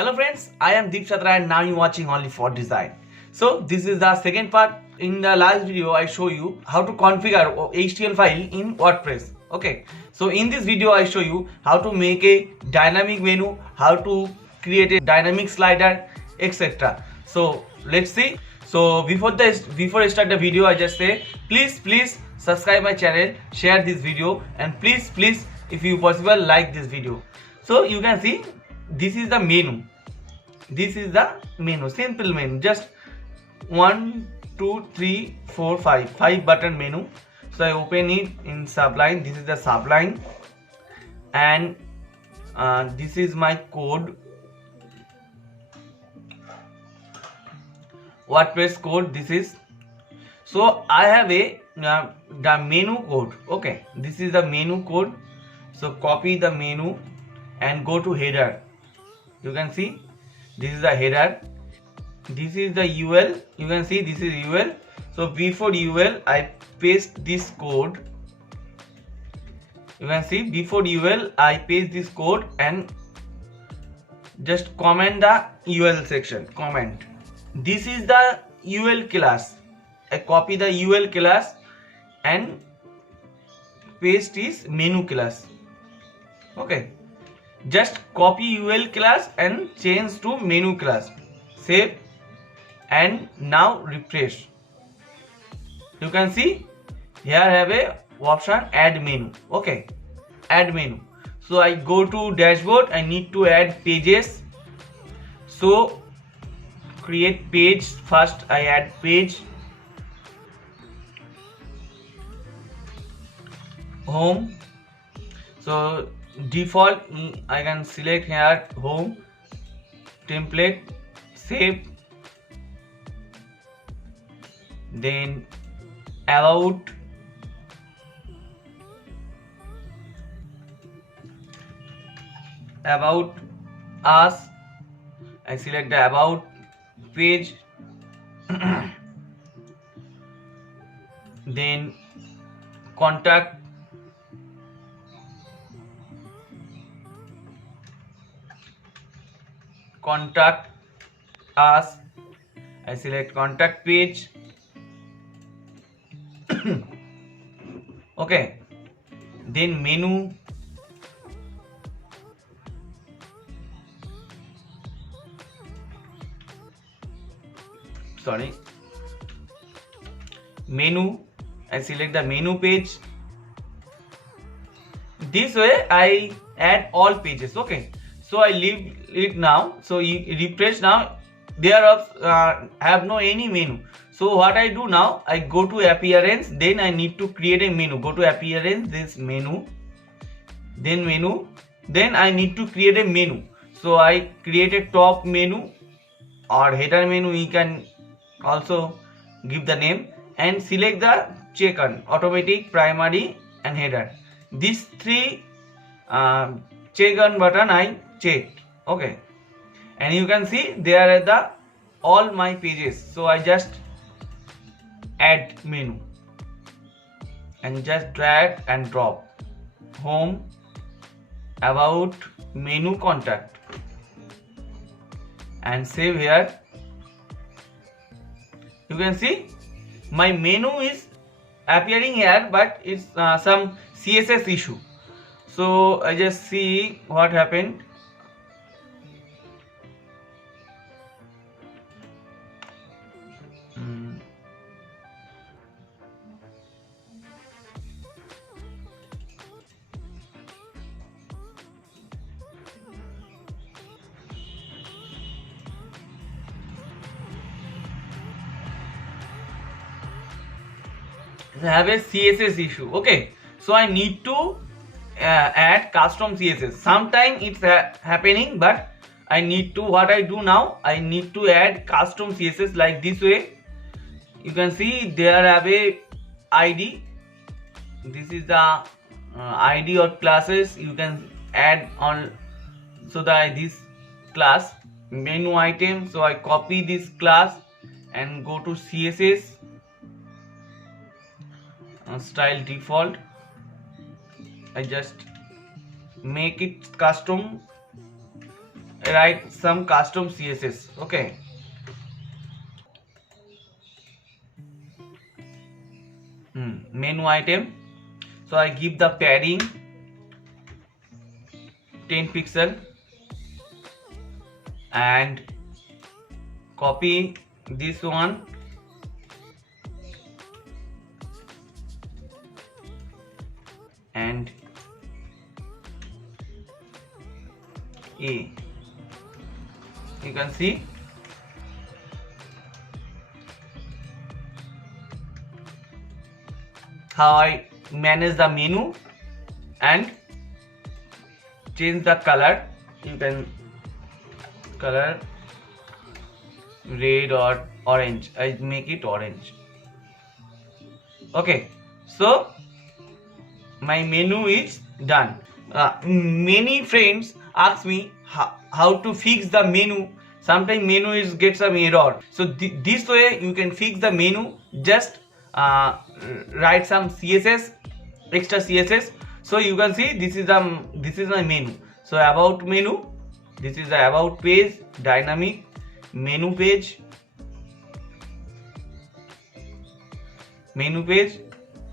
Hello friends, I am Deep Chatra and now you're watching Only for Design. So this is the second part. In the last video I show you how to configure HTML file in WordPress. Okay, so in this video I show you how to make a dynamic menu, how to create a dynamic slider, etc. So let's see. So before I start the video, I just say please subscribe my channel, share this video, and please if you possible like this video. So you can see this is the menu. This is the menu, simple menu, just 1 2 3 4 5 button menu. So I open it in Sublime. This is the Sublime, and this is my code, WordPress code. This is, so I have a the menu code. Okay, this is the menu code. So copy the menu and go to header. You can see this is the header, this is the UL. You can see this is UL. So before UL I paste this code. You can see before UL I paste this code and just comment the UL section. Comment. This is the UL class. I copy the UL class and paste is menu class. Okay, just copy UL class and change to menu class. Save and now refresh. You can see here I have a option add menu. Okay, add menu. So I go to dashboard. I need to add pages. So create page. First I add page. Home. So default I can select here home. Template. Save. Then about us. I select the about page. Then contact us. I select contact page. Okay, then menu. Menu. I select the menu page. This way I add all pages. Okay, so I leave it now. So you refresh now. There have no any menu. So what I do now, I go to appearance. Then I need to create a menu. Go to appearance. This menu. Then menu. Then I need to create a menu. So I create a top menu or header menu. You can also give the name and select the check on automatic, primary and header. These three check on button I checked. Okay, and you can see there are the all my pages. So I just add menu and just drag and drop home, about, menu, contact, and save here. You can see my menu is appearing here, but it's some CSS issue. So I just see what happened. I have a CSS issue. Okay, so I need to add custom CSS. Sometimes it's happening, but I need to, what I do now, I need to add custom CSS like this way. You can see there have a ID. This is the ID or classes you can add on. So that this class menu item. So I copy this class and go to CSS. Style default. I just make it custom write some custom CSS. Okay. Menu item. So I give the padding 10 pixel and copy this one and A. You can see how I manage the menu and change the color. You can color red or orange. I make it orange. Okay, so my menu is done. Many friends ask me how to fix the menu. Sometimes menu is get some error. So this way you can fix the menu. Just write some CSS, extra CSS. So you can see this is my menu. So about menu, this is the about page, dynamic menu page,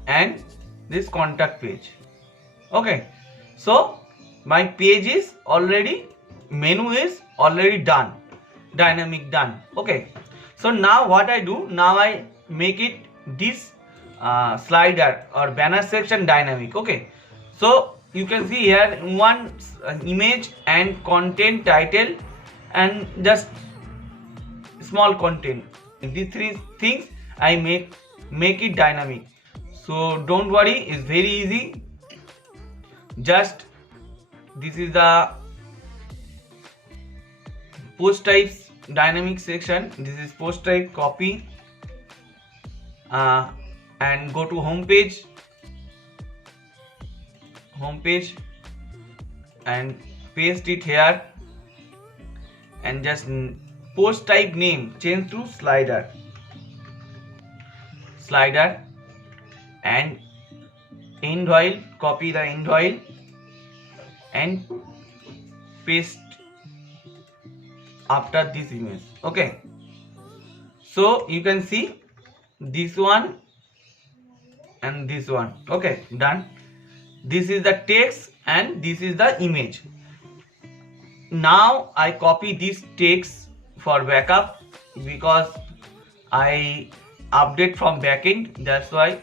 and this contact page. Okay, so my page is already, menu is already done, dynamic done. Okay, so now what I do, now I make it this slider or banner section dynamic. Okay, so you can see here one image and content title and just small content. These three things I make it dynamic. So don't worry, it's very easy. Just this is the post types dynamic section. This is post type, copy and go to home page and paste it here and just post type name change to slider and end while, copy the end while and paste after this image. Okay, so you can see this one and this one. Okay, done. This is the text and this is the image. Now I copy this text for backup because I update from backend, that's why.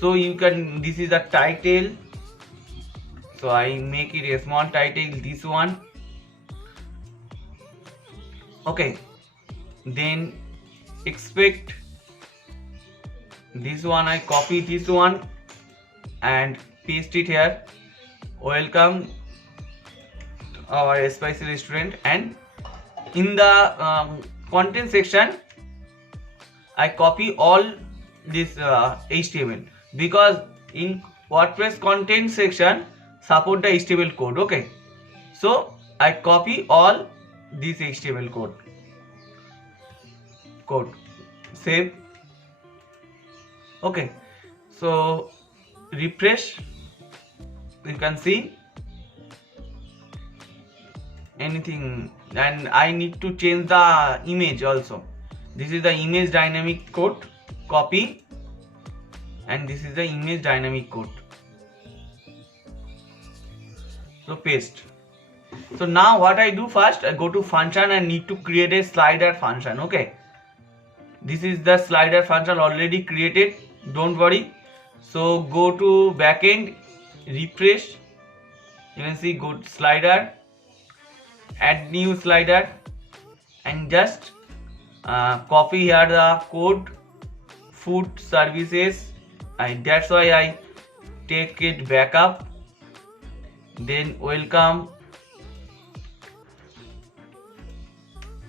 So you can, this is the title, so I make it a small title, this one. Okay, then expect this one, I copy this one and paste it here. Welcome to our spicy restaurant. And in the content section I copy all this HTML because in WordPress content section support the HTML code. Okay, so I copy all this HTML code, save. Okay, so refresh, you can see anything. And I need to change the image also. This is the image dynamic code, copy, and this is the image dynamic code, so paste. So now what I do, first I go to function and need to create a slider function. Okay, this is the slider function already created, don't worry. So go to backend, refresh, you can see go to slider, add new slider and just copy here the code, food services. That's why I take it backup, then welcome,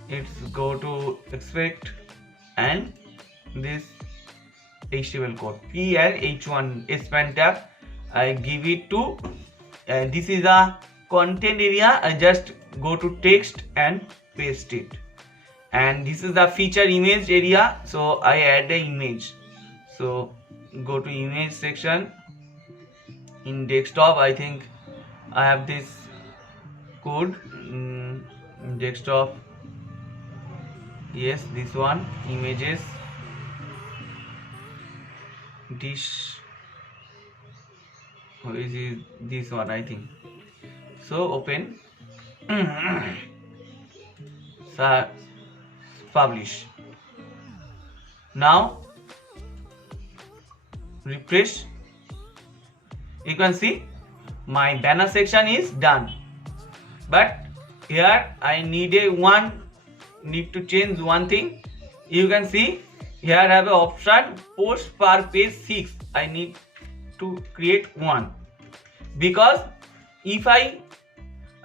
it's go to expect and this HTML code P and H1 span tab I give it to this is a content area. I just go to text and paste it, and this is the feature image area, so I add the image. So go to image section in desktop. I think I have this code, desktop, yes, this one, images, dish, which is this one, I think. So open, publish. Now refresh, you can see my banner section is done, but here I need to change one thing. You can see here I have an option post per page 6. I need to create one, because if I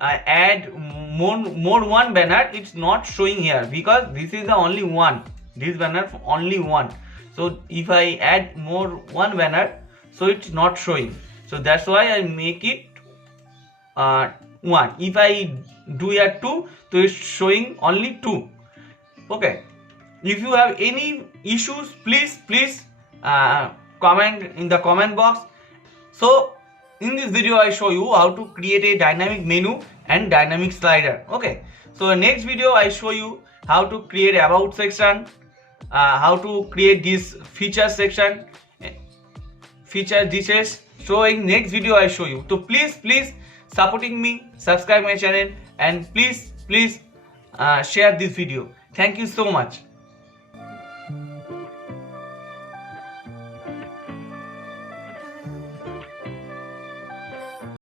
add more one banner, it's not showing here, because this is the only one, this banner only one. So if I add more one banner, so it's not showing. So that's why I make it one. If I do here 2, so it's showing only 2. Okay, if you have any issues, please comment in the comment box. So in this video I show you how to create a dynamic menu and dynamic slider. Okay, so next video I show you how to create about section, how to create this feature section, feature dishes. So in next video I show you. So please supporting me, subscribe my channel, and please share this video. Thank you so much.